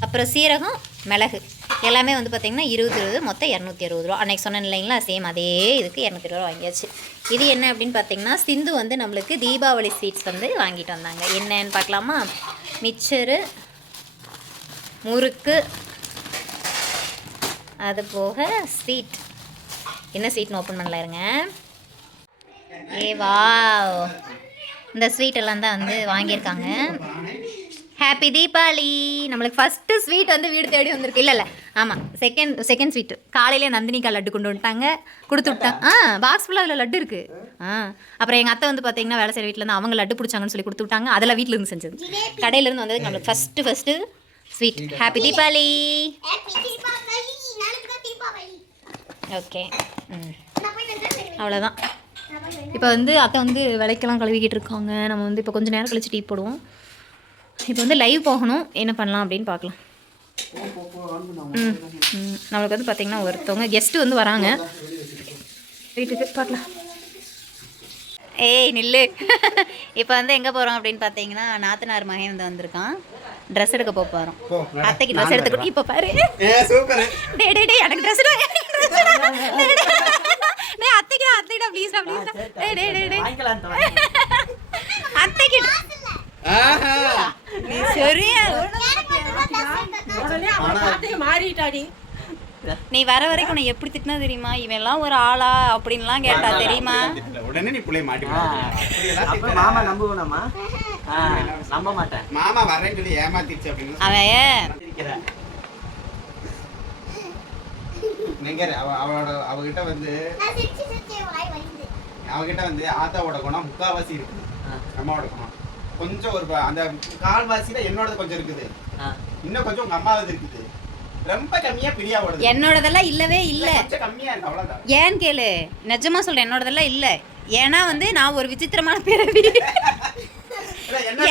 அப்புறம் சீரகம், மிளகு எல்லாமே வந்து பார்த்திங்கன்னா 20 மொத்தம் 260 ரூபா. அன்றைக்கி சொன்னேன் இல்லைங்களா, சேம் அதே இதுக்கு 220 ரூபா வாங்கியாச்சு. இது என்ன அப்படின்னு பார்த்தீங்கன்னா, சிந்து வந்து நம்மளுக்கு தீபாவளி ஸ்வீட்ஸ் வந்து வாங்கிட்டு வந்தாங்க. என்னன்னு பார்க்கலாமா? மிச்சரு, முறுக்கு, அது போக ஸ்வீட். என்ன ஸ்வீட்னு ஓப்பன் பண்ணல இருங்க. ஏவா, இந்த ஸ்வீட் எல்லாம் தான் வந்து வாங்கியிருக்காங்க. ஹாப்பி தீபாவளி. நம்மளுக்கு ஃபஸ்ட்டு ஸ்வீட் வந்து வீடு தேடி வந்திருக்கு. இல்லை ஆமாம், செகண்ட் ஸ்வீட்டு காலையிலே நந்தினிக்கா லட்டு கொண்டு வந்துட்டாங்க, கொடுத்து விட்டாங்க. பாக்ஸ் ஃபுல்லாக அதில் லட்டு இருக்குது. அப்புறம் எங்கள் அத்தை வந்து பார்த்தீங்கன்னா வேலை செய்கிற வீட்டிலேருந்து அவங்க லட்டு பிடிச்சாங்கன்னு சொல்லி கொடுத்து விட்டாங்க. அதெல்லாம் வீட்டிலேருந்து செஞ்சது, கடையிலேருந்து வந்தது நம்மளுக்கு first sweet. Happy Deepavali. Okay, அவ்வளோதான். இப்போ வந்து அத்தை வந்து விளக்கெல்லாம் கழுவிக்கிட்டு இருக்காங்க. நம்ம வந்து இப்போ கொஞ்சம் நேரம் கழிச்சு டீ போடுவோம். இப்போ வந்து லைவ் போகணும், என்ன பண்ணலாம் அப்படின்னு பார்க்கலாம். நம்மளுக்கு வந்து பார்த்திங்கன்னா ஒருத்தவங்க கெஸ்ட்டு வந்து வராங்க வீட்டுக்கு, பார்க்கலாம். ஏய் நில்லு. இப்போ வந்து எங்கே போகிறோம் அப்படின்னு பார்த்தீங்கன்னா, நாத்தனார் மகன் வந்து வந்திருக்கான். ட்ரெஸ் எடுக்க போகிறோம். அத்தைக்கு ட்ரெஸ் எடுத்துக்கிட்டு இப்போ பாரு. டே எனக்கு ட்ரெஸ் அத்தைக்கிட்ட ப்ளீஸ்டா அத்தைக்கு நீ சரியா மாறிட்டாடி. நீ வர வரைக்கும் உன்னை எப்படி திட்டினா தெரியுமா? இவன் எல்லாம் ஒரு ஆளா அப்படின்லாம் கேட்டா தெரியுமா? உடனே நீ பிள்ளைய மாட்டி அப்ப மாமா நம்புவனாமா? நம்ப மாட்டேன். மாமா வரேன்னு சொல்லி ஏமாத்திடுச்சு அப்படின்னு அவன் அவகிட்ட வந்து ஆத்தாவோட குணம் முக்காவாசி இருக்கு, அம்மாவோட குணம் கொஞ்சம் ஒரு அந்த கால்வாசியில என்னோடது கொஞ்சம் இருக்குது, இன்னும் கொஞ்சம் உங்க அம்மாவது இருக்குது. ரொம்ப கம்மியா பிரியாவோட என்னோடதெல்லாம் இல்லவே இல்ல. கொஞ்சம் கம்மியா இருக்கு, அவ்வளவுதான். ஏன்னு கேளு, நிஜமா சொல்றேன், என்னோடதெல்லாம் இல்ல. ஏன்னா வந்து நான் ஒரு விசித்திரமான பிறவி.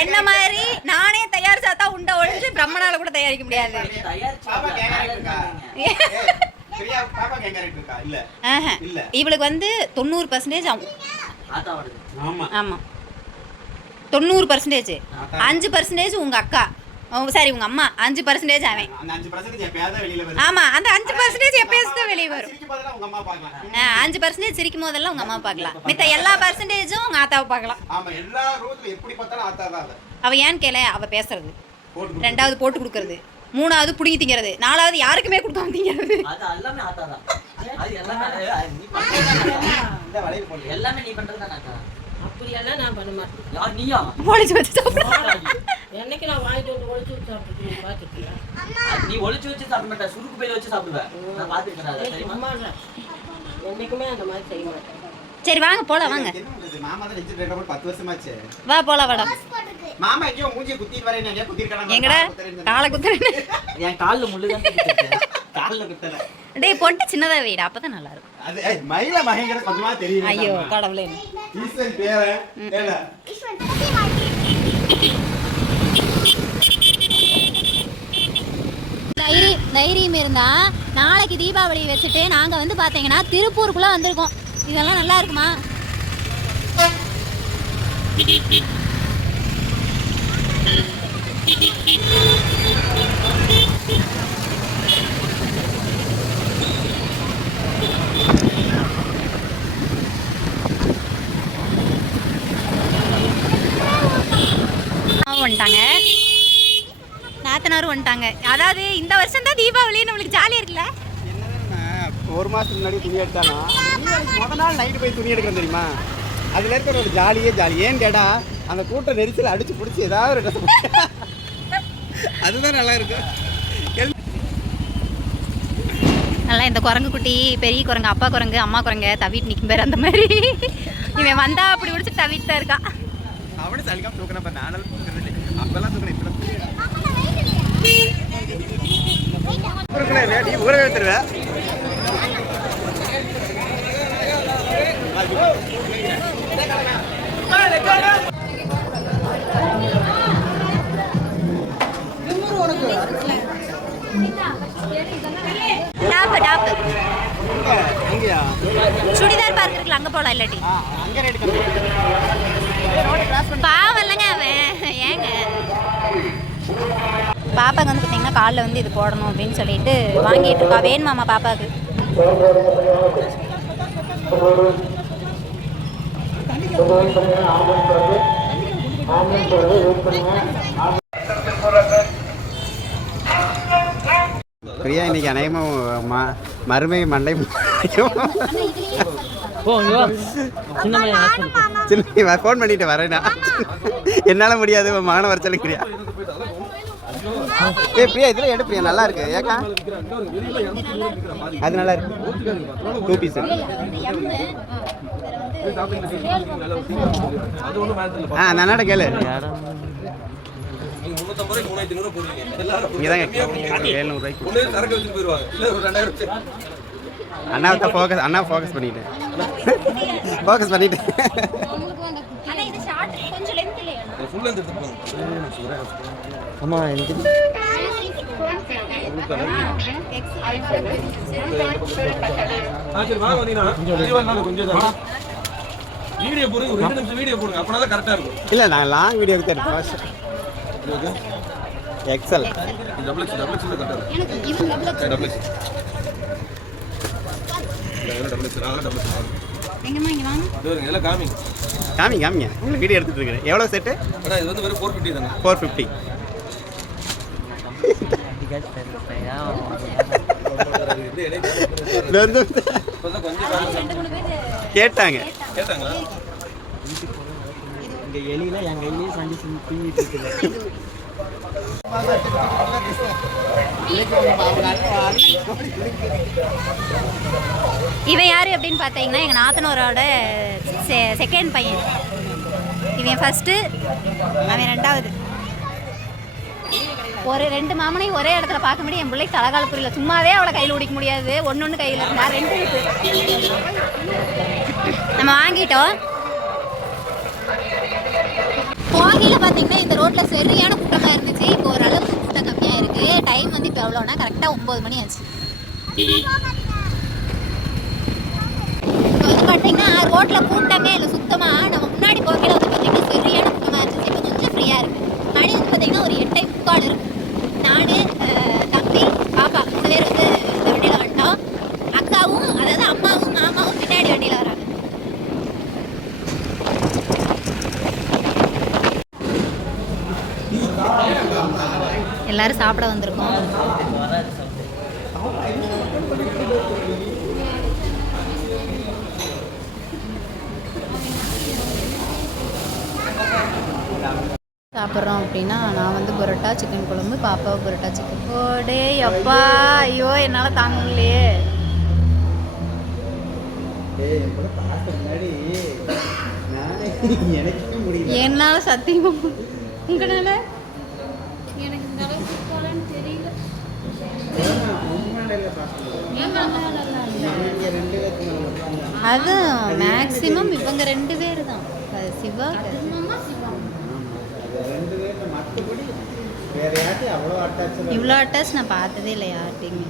என்ன மாதிரி நானே தயாரிச்சா தான் உண்டை ஒழிச்சு பிரம்மனால கூட தயாரிக்க முடியாது. இவளுக்கு வந்து 90% ஆகும். ஆமா 90%. 5% உங்க அக்கா, சாரி உங்க அம்மா. 5% அவன். ஆமா அந்த 5% எப்பயாச்சும் தான் வெளியே வரும். 5% சிரிக்கும் போதெல்லாம் உங்க அம்மா பார்க்கலாம், மித்த எல்லா பர்சன்டேஜும் உங்க ஆத்தாவை பார்க்கலாம். அவ ஏன்னு கேள, அவ பேசுறது, 2வது போட்டு கொடுக்கறது, 3வது புடிங்கி திங்கிறது, 4வது யாருக்குமே கொடுக்காம திங்கிறது. எல்லாமே நீ பண்றதுதானக்கா? அப்படியெல்லாம் நான் பண்ண மாட்டேன். யார் நீயா? ஒளிச்சு வச்சு சாப்பிடுறேன். என்னைக்கு நான் வாங்கிட்டு வந்து ஒளிச்சு வச்சு சாப்பிட்டு பார்த்துருக்கியா? நீ ஒளிச்சு வச்சு சாப்பிட மாட்டேன், சுருக்கு பையில வச்சு சாப்பிடுவேன். நான் பார்த்துருக்கேன் தெரியுமா? அம்மா என்னைக்குமே அந்த மாதிரி செய்ய மாட்டேன். சரி வாங்க போலாம், வாங்க மாமா தான் ரெஜிஸ்டர் பண்ணி 10 வருஷமாச்சு. வா போலாம் வாடா. மாமா எங்கயோ மூஞ்சி குத்திட்டு வரேன்னு எங்கயோ குத்திருக்காங்க. எங்கடா காலை குத்துறேன்? என் கால்ல முள்ளு தான் குத்திட்டேன். கால்ல குத்தல. டேய் பொட்டு சின்னதா வைடா, அப்பதான் நல்லா இருக்கும். அது மயில மகேங்கற கொஞ்சமா தெரியும். ஐயோ கடவுளே. ஈஸ்வரன் பேரே ஏடா. தைரியம் இருந்தா நாளைக்கு தீபாவளி வச்சுட்டு நாங்க வந்து பாத்தீங்கன்னா திருப்பூருக்குள்ள வந்திருக்கோம். இதெல்லாம் நல்லா இருக்குமா? வந்துட்டாங்க, நாத்தனாரும் வந்துட்டாங்க. அதாவது இந்த வருஷம் தான் தீபாவளி, நம்மளுக்கு ஜாலியா இருக்குல்ல. ஒரு மாசத்துக்கு முன்னாடி துணி எடுத்தானா முத நாள் நைட்டு போய் துணி எடுக்கிறேன் தெரியுமா? அதுல இருக்கிற ஒரு ஜாலியே ஜாலி. ஏன்னு கேட்டா அந்த கூட்ட நெரிசல் அடிச்சு பிடிச்சி ஏதாவது ஒரு அதுதான் நல்லா இருக்கு. நல்லா இந்த குரங்கு குட்டி, பெரிய குரங்கு, அப்பா குரங்கு, அம்மா குரங்கு தவிட்டு நிற்கும் பேர் அந்த மாதிரி. இவன் வந்தா அப்படி பிடிச்சி தவிட்டு தான் இருக்கான். அவனு சலிக்காம தூக்கினப்ப நானும் அப்பெல்லாம் தூக்கினேன். நீ ஊற வைத்துருவேன். டாப்பு டாப்பு அங்கயா சுடிதார் பார்க் இருக்குல்ல, அங்கே போகலாம். இல்லாட்டி அங்கே ரேட்டு பாவம் இல்லைங்க அவன். ஏங்க பாப்பாவுக்கு வந்து பார்த்தீங்கன்னா காலில் வந்து இது போடணும் அப்படின்னு சொல்லிட்டு வாங்கிட்டு இருக்கா. வேணுமாம்மா பாப்பாவுக்கு? பிரியா இன்னைக்கு அநேகமாக மருமை மண்டை சின்ன ஃபோன் பண்ணிட்டு வரேண்ணா, என்னால் முடியாது மகனை வர சொல்லிக்கிறியா? ஏ பிரியா இதில் எடு பிரியா, நல்லா இருக்கு. ஏக்கா அது நல்லா இருக்கு. 2 பீஸ். அந்த அண்ணாட கேளு. அண்ணாவை ஃபோக்கஸ், அண்ணா ஃபோக்கஸ் பண்ணிட்டேன், ஃபோக்கஸ் பண்ணிட்டேன். ஆமா எனக்கு வீடியோ போடுங்க, ஒரு 2 நிமிஷம் வீடியோ போடுங்க, அப்பனால கரெக்டா இருக்கும். இல்ல நான் லாங் வீடியோ எடுத்து எக்ஸல் டபுள் எக்ஸ் கரெக்டா இருக்கு. டபுள் எக்ஸ் எங்கம்மா இங்க வாங்க. இதெல்லாம் காமிங்க காமிங்க உங்களுக்கு வீடியோ எடுத்துட்டு இருக்கேன். எவ்வளோ செட்டு? இது வந்து வெறும் 450 தானே? 450. கேட்டாங்க. இங்க எலியில என் கையிலேயே சண்டி தூங்கிட்டு இருக்குது. இவன் யாரு அப்படின்னு பார்த்தீங்கன்னா எங்கள் நாத்தனோரோட செகண்ட் பையன். இவன் ஃபஸ்ட்டு, அவன் ரெண்டாவது. ஒரு 2 மாமனையும் ஒரே இடத்துல பார்க்க முடியும். என் பிள்ளைக்கு தலகால புரியல. சும்மாவே அவளை கையில் பிடிக்க முடியாது. ஒன்று கையில் இருந்தா 2 நம்ம வாங்கிட்டோம். போகையில் பார்த்தீங்கன்னா இந்த ரோட்டில் சரியான கூட்டமாக இருந்துச்சு. இப்போ ஓரளவுக்கு கூட்டம் கம்மியாக இருக்குது. டைம் வந்து இப்போ எவ்வளோனா கரெக்டாக 9 மணி ஆச்சு. இப்போ வந்து பார்த்தீங்கன்னா ரோட்டில் கூட்டமே இல்லை சுத்தமாக. நம்ம முன்னாடி போகையில் வந்து பார்த்தீங்கன்னா சரியான கூட்டமாக இருந்துச்சு. இப்போ கொஞ்சம் ஃப்ரீயாக இருக்குது. மணி வந்து பார்த்தீங்கன்னா ஒரு 8:45 இருக்கும். நான், தம்பி, பாப்பா 3 பேர் வந்து இந்த வண்டியில் வந்துட்டோம். அக்காவும் அதாவது அம்மாவும் மாமாவும் பின்னாடி வண்டியில் வராங்க. எல்லாரும் சாப்பிட வந்திருக்கோம். சாப்பிட்றோம் அப்படின்னா நான் வந்து பரோட்டா சிக்கன் குழம்பு, பாப்பா பரோட்டா சிக்கன். ஓடே அப்பா, ஐயோ என்னால் தாங்க முடியலையே. என்னால் சத்தியமாக உங்களால எனக்கு இந்த அளவுக்கு போகலான்னு தெரியல. அது மேக்ஸிமம் இவங்க 2 பேர் தான். சிவா இவ்வளோ அட்டாச் நான் பார்த்ததே இல்லை யார்கிட்டையுமே.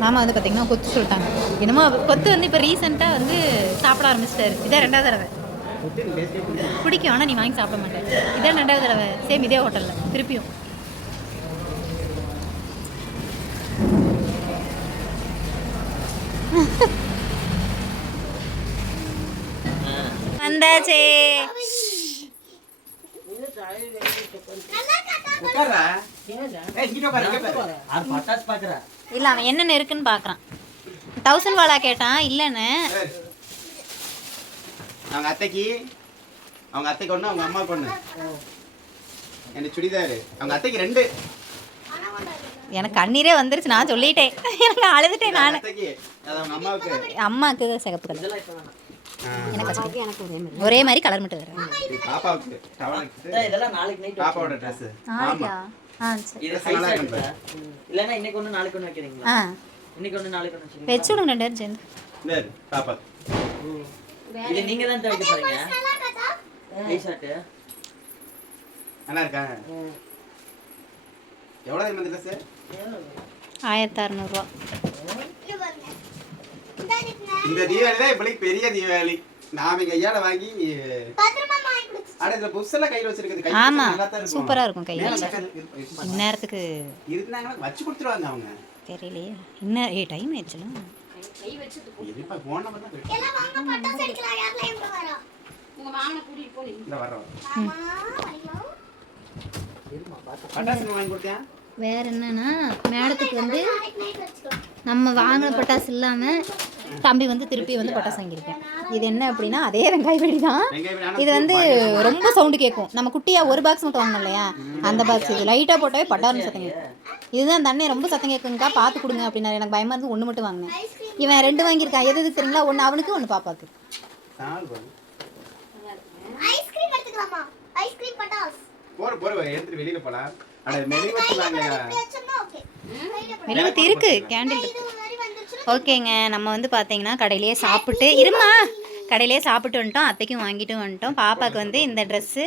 மாமா வந்து பார்த்தீங்கன்னா கொத்து சொல்லிட்டாங்க. என்னமோ கொத்து வந்து இப்போ ரீசெண்டாக வந்து சாப்பிட ஆரம்பிச்சிட்டாரு. இதான் 2வது தடவை. பிடிக்கும், ஆனால் நீ வாங்கி சாப்பிட மாட்டேன். இதான் 2வது தடவை. சேம் இதே ஹோட்டலில் திருப்பியும். வந்தாச்சே. இல்லை அவன் என்னென்ன இருக்குன்னு பார்க்குறான். 1000 வாலா கேட்டான். இல்லைன்னு அவங்க அத்தைக்கு ஒன்று, அவங்க அம்மாவுக்கு ஒன்று. எனக்கு சுடிதாரு. அவங்க அத்தைக்கு 2. எனக்கு கண்ணீரே வந்துருச்சு. நான் சொல்லிட்டேன், எனக்கு அழுதுட்டேன் நான். அம்மாவுக்கு தான் சிகப்பு கலர், எனக்கு ஒரே மாதிரி கலர் மட்டும் வேறு. பாப்பாவுக்கு இதெல்லாம் நாளைக்கு நைட் பாப்பாவோட ட்ரெஸ். நாளைக்கா? இது சைஸ் ஆயிடுச்சு. இல்லனா இன்னைக்கு ஒன்னு நாளைக்கு ஒன்னு வைக்கிறீங்களா? இன்னைக்கு ஒன்னு நாளைக்கு ஒன்னு வச்சிருங்க. வெச்சு விடுங்க 2 பேரும் சேர்ந்து. இந்த பாப்பா இது நீங்க தான் துவைக்க போறீங்க. டி-ஷர்ட் நல்லா இருக்கா? எவ்வளவு இந்த ட்ரெஸ்? 1600 ரூபாய். இந்த தீபாவளி தான் இப்படி பெரிய தீபாவளி. நாம கையால வாங்கி புதுசெல்லாம் கையில் வச்சிருக்கிறது. ஆமா, சூப்பரா இருக்கும். கையில் இந்நேரத்துக்கு இருந்தாங்கன்னா வச்சு கொடுத்துருவாங்க அவங்க. தெரியலையே இன்னும் டைம் ஆயிடுச்சுல. வேற என்னன்னா மேடத்துக்கு வந்து நம்ம வாங்கின பட்டாசு இல்லாமல் தம்பி வந்து திருப்பி வந்து பட்டாசு வாங்கியிருக்கேன். இது என்ன அப்படின்னா அதே வெங்காய வெடி தான். இது வந்து ரொம்ப சவுண்டு கேட்கும். நம்ம குட்டியாக ஒரு பாக்ஸ் மட்டும் வாங்கணும் இல்லையா, அந்த பாக்ஸ். இது லைட்டாக போட்டாவே பட்டாருன்னு சத்தம் கேட்கும். இதுதான் தண்ணி ரொம்ப சத்தம் கேட்குங்கக்கா, பார்த்து கொடுங்க அப்படின்னா. எனக்கு பயமாக இருந்து 1 மட்டும் வாங்கினேன். இவன் 2 வாங்கியிருக்கான். எது எதுக்கு தெரியுங்களா? 1 அவனுக்கு 1 பாப்பாக்கு. வெளியில போலாம். வெளியில இருக்கு கேண்டில். ஓகேங்க, நம்ம வந்து பார்த்தீங்கன்னா கடையிலேயே சாப்பிட்டு கடையிலேயே சாப்பிட்டு வந்துட்டோம். அத்தைக்கும் வாங்கிட்டு வந்துட்டோம். பாப்பாவுக்கு வந்து இந்த ட்ரெஸ்ஸு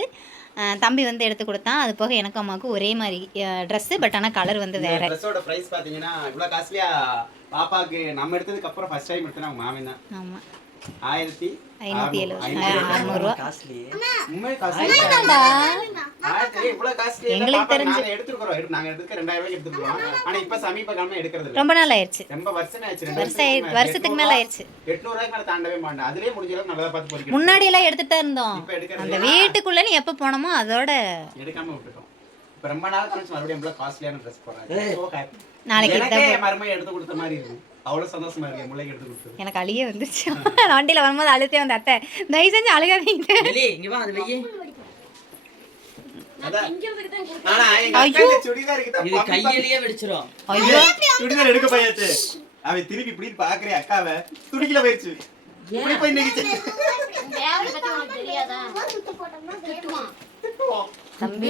தம்பி வந்து எடுத்து கொடுத்தான். அது போக எனக்கு அம்மாவுக்கு ஒரே மாதிரி ட்ரெஸ்ஸு, பட் ஆனால் கலர் வந்து வேற. ட்ரெஸ்ஸோட பிரைஸ் பார்த்தீங்கன்னா இவ்வளோ காஸ்ட்லியா. பாப்பாவுக்கு நம்ம எடுத்ததுக்கு அப்புறம் ஃபர்ஸ்ட் டைம் எடுத்தா அவங்க மாமன் தான். ஆமாம், 1570 600 ரூபா. காஸ்ட்லி. உண்மை காஸ்ட்லி. இவ்வளவு காஸ்ட்லி எங்களுக்கு தெரிஞ்சு. நாங்க எடுத்துக்கிறோம். நாங்க எடுக்க 2000 ரூபாய்க்கு எடுத்துக்கிறோம். ஆனா இப்ப சமீப காலமா எடுக்கிறது இல்ல. ரொம்ப நாள் ஆயிடுச்சு. ரொம்ப வருஷமே ஆச்சு. வருஷத்துக்கு மேல ஆயிடுச்சு. 800 ரூபாய்க்கு மேல தாண்டவே மாட்டேன். அதுலயே முடிஞ்ச அளவுக்கு நல்லா பார்த்து பொறிக்கணும். முன்னாடி எல்லாம் எடுத்துட்டு தான் இருந்தோம். இப்ப எடுக்கிறது அந்த வீட்டுக்குள்ள நீ எப்ப போனோமோ அதோட எடுக்காம விட்டுட்டோம். இப்ப ரொம்ப நாள் கழிச்சு மறுபடியும் இவ்வளவு காஸ்ட்லியான ட்ரெஸ் போடுறாங்க. So happy. நாளைக்கு எனக்கே மருமையை எடுத்து கொடுத்த மாதிரி இருக்கு. அவ்வளவு சந்தோஷமா இருக்கு முளைக்கு எடுத்து கொடுத்தது. எனக்கு அழுகே வந்துச்சு. வண்டியில வரும்போது அழுத்தே வந்து அத்தை தயவு செஞ்சு அழுகாதீங்க. இங்க வா அது வெய்யி. ஆனா எங்க அக்கா இந்த சுடிதார் கிட்ட இது கையிலேயே வெடிச்சிரும். ஐயோ சுடிதார் எடுக்க போயாச்சு. அவன் திருப்பி இப்படி பாக்குறே அக்காவை துடிக்கல போயிருச்சு. இப்படி போய் நிக்கிச்சு. தம்பி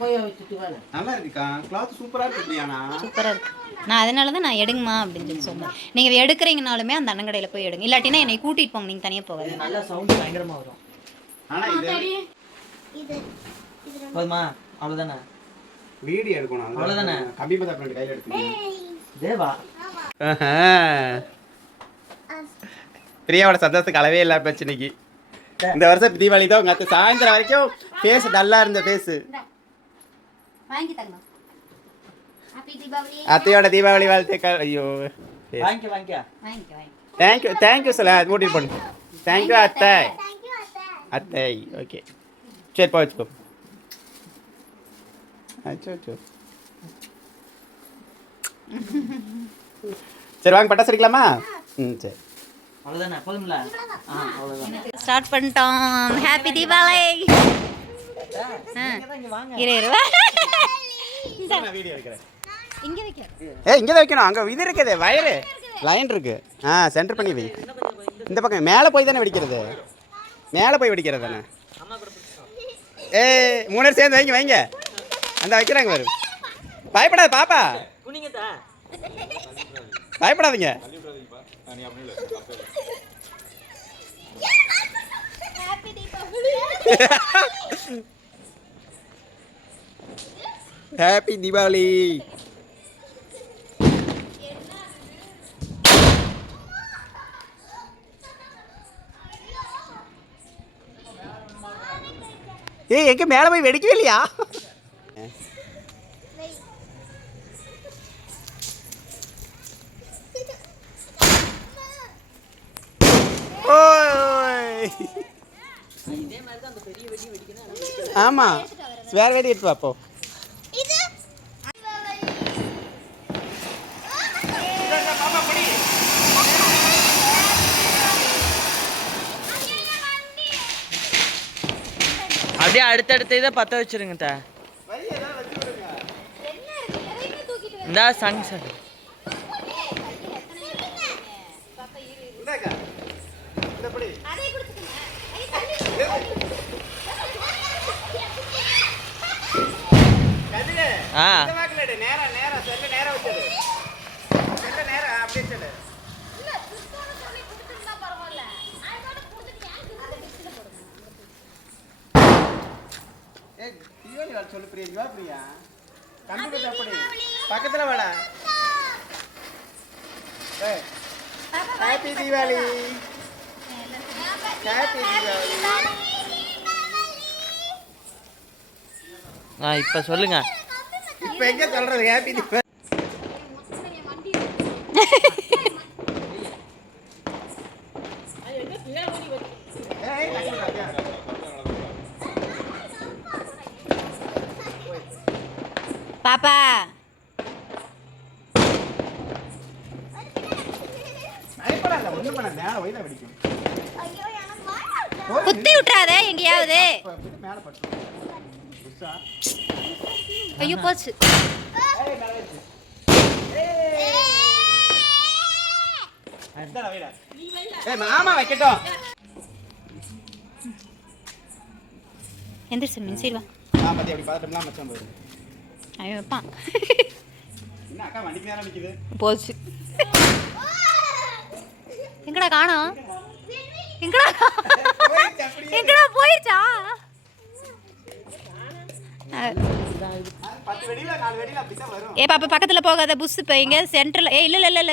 போய் வச்சுட்டு வரேன். நல்லா இருக்குக்கா. கிளாத் சூப்பரா இருக்கு. ஆனா சூப்பரா இருக்கு. நான் அதனால தான் நான் எடுங்கம்மா அப்படின்னு சொல்லி சொன்னேன். நீங்க எடுக்கிறீங்கனாலுமே அந்த அண்ணன் கடையில போய் எடுங்க. இல்லாட்டினா என்னை கூட்டிட்டு போங்க. நீங்க தனியா போகாது. நல்ல சவுண்ட் பயங்கரமா வரும். ஆனா இது போதுமா? அவ்வளவுதானே? வீடியோ எடுக்கணும். அவ்வளவுதானே? கம்பி பதா ஃப்ரெண்ட் கையில எடுத்துக்கீங்க. தேவா பிரியாவோட சந்தோஷத்துக்கு அளவே இல்ல பிரச்சனைக்கு. இந்த வருஷம் தீபாவளி தான் உங்க அத்தை சாயந்தரம் வரைக்கும் ஃபேஸ் டல்லா இருந்த ஃபேஸ். வாங்கி தங்க. ஹாப்பி தீபாவளி. அத்தையோட தீபாவளி வாழ்த்துக்கள். ஐயோ வாங்கிக்க வாங்கிக்க. வாங்கி. தேங்க்யூ சொல்ல மூட்டி பண்ணு. தேங்க்யூ அத்தை. அத்தை ஓகே சரி போ வச்சுக்கோ. அச்சோ சரி வாங்க பட்டாசு அடிக்கலாமா? சரி அவ்வளவுதானே? போதும்ல? அவ்வளவுதான். ஸ்டார்ட் பண்ணிட்டோம். ஹாப்பி தீபாவளி. இங்க வாங்க. இரு நான் வீடியோ எடுக்கிறேன். இங்க வைக்க. இங்கே தான் வைக்கணும். அங்கே இது இருக்குது வயரு லைன் இருக்கு. சென்டர் பண்ணி வை. இந்த பக்கம் மேலே போய் தானே வெடிக்கிறது. மேலே போய் வெடிக்கிறது தானே. மூணு பேர் சேர்ந்து வைங்க. அந்த வைக்கிறாங்க வரும். பயப்படாது பாப்பா. குனிங்கடா. பயப்படாதீங்க. ஹாப்பி தீபாவளி. எங்க மேல போய் வெடிக்கவே இல்லையா? ஆமா வேற வெடி எடுத்து வாப்போ. அப்படியே அடுத்தடுத்து இதை பற்ற வச்சிருங்க தா. இந்தா சங் சார். சொல்லு பிரியா. பிரியா பக்கத்துல வாடா. ஹாப்பி தீபாவளி. ஹாப்பி தீபாவளி. இப்ப சொல்லுங்க. இப்ப எங்க சொல்றது ஹாப்பி தீபாவளி? பாப்பா பயப்படாத. ஒண்ணும் பண்ண மேல போய் தான் வெடிக்கும். குத்தி விட்டுறாதே எங்கேயாவது. மேல பட்டு ஐயோ போச்சு. மாமா வைக்கட்டும். எந்திரிச்சு மின்சிடுவா. பத்தி அப்படி பார்த்துட்டோம்னா மச்சான் போயிடும். ஐயோ வைப்பான். என்ன அக்கா வண்டிக்கு நேரம் நிக்குது. போச்சு. எங்கடா காணோம்? எங்கடா போயிடுச்சா? 10 வெடியில 4 வெடியில அப்படிதான் வரும். ஏ பாப்பா பக்கத்துல போகாத. புஷ் இப்போ எங்க சென்டர்ல. இல்ல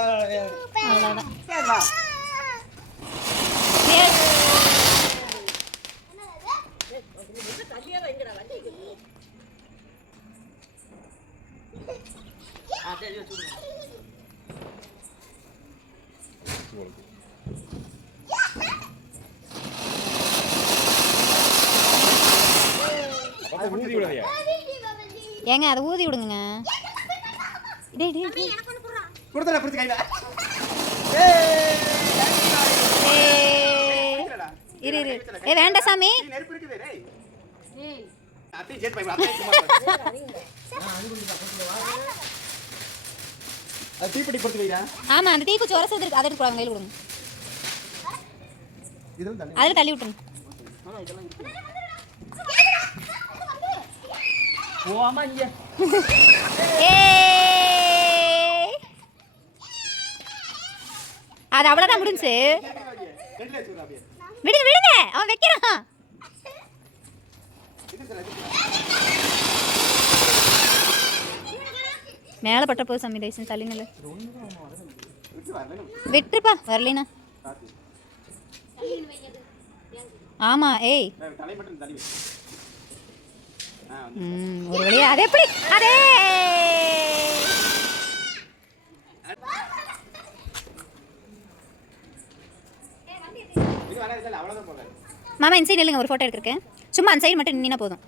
அவ்வளோதான். சரி வச்சு விடுங்க. ஊதி விடாதயா. ஏங்க அதை ஊதி விடுங்க. டேய் டேய் டேய். கொடுத்தல புடிச்சு கையில. இரு இரு. வேண்டாம் சாமி. நெருப்பு இருக்குது டேய். அத்தை ஜெட் பை அத்தை சும்மா. அது தீப்பெட்டி கொடுத்து வைடா. ஆமா அந்த தீக்குச்சி உரசது இருக்கு அதை எடுத்து கொடுங்க கையில் கொடுங்க. இதுல தள்ளி. அதில் தள்ளி விட்டுருங்க. போவாமா இங்க. அது அவ்வளோதான் முடிஞ்சு. ரெண்டுல வச்சுடா அப்படியே. விடுங்க விடுங்க அவன் வைக்கிறான். மேலே பட்ட போது சாமி தயவுசெய்து தள்ளி நில்லு. விட்டுருப்பா வரலினா. ஆமா ஏய் தலை மட்டும் தள்ளி வை. ஒரு வழியா அது எப்படி அதே இது வராது இல்ல அவ்வளவுதான் போல. மாமா இந்த சைடு இல்லைங்க ஒரு ஃபோட்டோ எடுத்துருக்கேன். சும்மா அந்த சைடு மட்டும் நின்னா போதும்.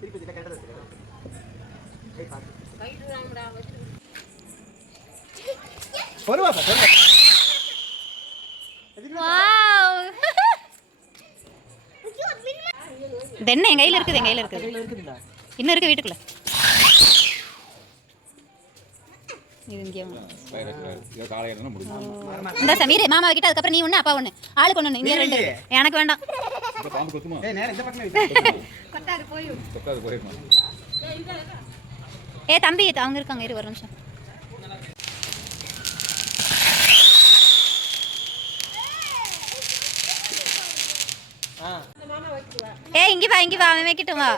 திருப்பி இத கட்டறது. பொறுவா பா பொறுவா. வாவ் தென்ன என் கையில் இருக்குது என் கையில் இருக்குது. இருக்குதுடா. இன்னும் இருக்கு வீட்டுக்குள்ள. இது இங்கே காலையில இருந்தா முடியும். இந்த சமீர் மாமா கிட்ட அதுக்கப்புறம் நீ ஒன்று அப்பா ஒன்று ஆளுக்கு ஒன்று இங்கே ரெண்டு எனக்கு வேண்டாம். இந்த பாம்பு கொத்துமா? ஏய் நேரா இந்த பக்கமே வை. கொட்டாது போயும். கொத்தாது போயிருமா? தம்பி அவங்க இருக்காங்க இரு ஒரு நிமிஷம். இங்க வா அவன் வைக்கட்டும் வா.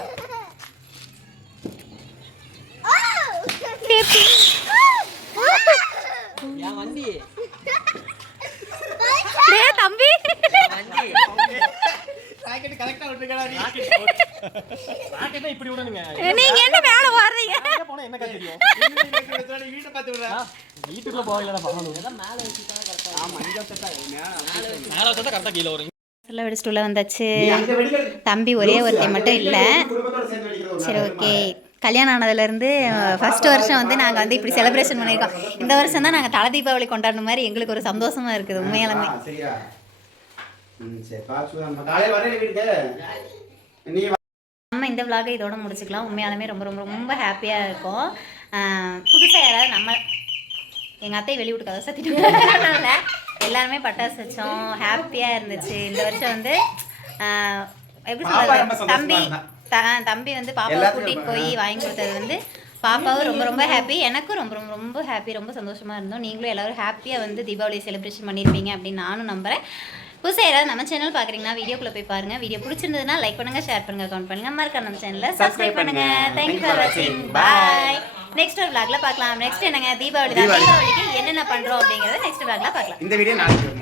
என் வண்டி. தம்பி வண்டி. ராக்கெட் கரெக்ட்டா விட்டுக்கடா நீ. ராக்கெட்னா இப்படி விடணுங்க. நீங்க என்ன மேல வர்றீங்க? எங்க போனா என்ன தெரியும்? நீ வீட்டை பார்த்து விடுறா. வீட்டுக்குள்ள போகலடா பாக்கணும். எல்லாம் மேல வச்சுட்டா கரெக்டா. ஆமா இங்க செட்டா மேல வச்சா கரெக்டா கீழ வரும். சொல்ல வெடிச்சிட்டு உள்ள வந்தாச்சு. தம்பி ஒரே ஒருத்தி மட்டும் இல்லை. சரி ஓகே. கல்யாணம் ஆனதுலேருந்து ஃபஸ்ட்டு வருஷம் வந்து நாங்கள் வந்து இப்படி செலிப்ரேஷன் பண்ணியிருக்கோம். இந்த வருஷம் தான் நாங்கள் தலை தீபாவளி கொண்டாடின மாதிரி எங்களுக்கு ஒரு சந்தோஷமாக இருக்குது உண்மையாலுமே. சரியா சரி பாச்சு நம்ம காலையில வரல வீட்டுக்கு. நீ நம்ம இந்த விலாகை இதோட முடிச்சுக்கலாம். உண்மையாலுமே ரொம்ப ரொம்ப ரொம்ப ஹாப்பியாக இருக்கும். புதுசாக யாராவது நம்ம எங்கள் அத்தை வெளியூட்டு கதை சத்திட்டு எல்லாருமே பட்டாசு வச்சோம். ஹாப்பியாக இருந்துச்சு. இந்த வருஷம் வந்து எப்படி சொல்கிறது தம்பி வந்து பாப்பாவை கூட்டிகிட்டு போய் வாங்கி கொடுத்தது வந்து பாப்பாவும் ரொம்ப ரொம்ப ஹாப்பி, எனக்கும் ரொம்ப ரொம்ப ரொம்ப ஹாப்பி, ரொம்ப சந்தோஷமாக இருந்தோம். நீங்களும் எல்லோரும் ஹாப்பியாக வந்து தீபாவளி செலிப்ரேஷன் பண்ணியிருப்பீங்க அப்படின்னு நானும் நம்புகிறேன். புதுசாக யாராவது நம்ம சேனல் பார்க்குறீங்கன்னா வீடியோக்குள்ளே போய் பாருங்கள். வீடியோ பிடிச்சிருந்ததுன்னா லைக் பண்ணுங்கள், ஷேர் பண்ணுங்கள், கமெண்ட் பண்ணுங்கள், மறக்காம நம்ம சேனலில் சப்ஸ்கிரைப் பண்ணுங்கள். தேங்க்யூ ஃபார் வாட்சிங். பாய். நெக்ஸ்ட் ஒரு vlogல பார்க்கலாம். நெக்ஸ்ட் என்னங்க தீபாவளி தான். தீபாவளிக்கு என்னென்ன பண்ணுறோம் அப்படிங்கிறத நெக்ஸ்ட் vlogல பார்க்கலாம். இந்த வீடியோ நாளைக்கு வரும்.